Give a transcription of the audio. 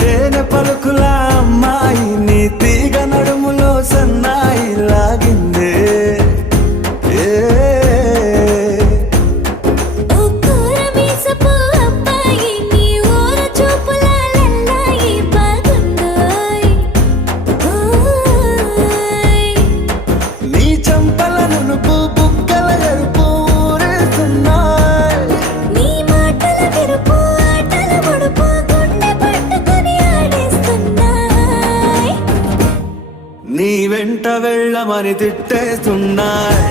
తేనె పలుకుల అమ్మాయి నీ తీగ నడుములో సన్నాయి లాగిందే నీ చంపల నునుపు బుగ్గల ఎరుపు ఊరేస్తున్నాయి నీ మాటల విరుపు ఆటల ముడుపు గుండె పట్టుకొని ఆడేస్తున్నాయి నీ వెంట వెళ్ళమని తిట్టేస్తున్నాయి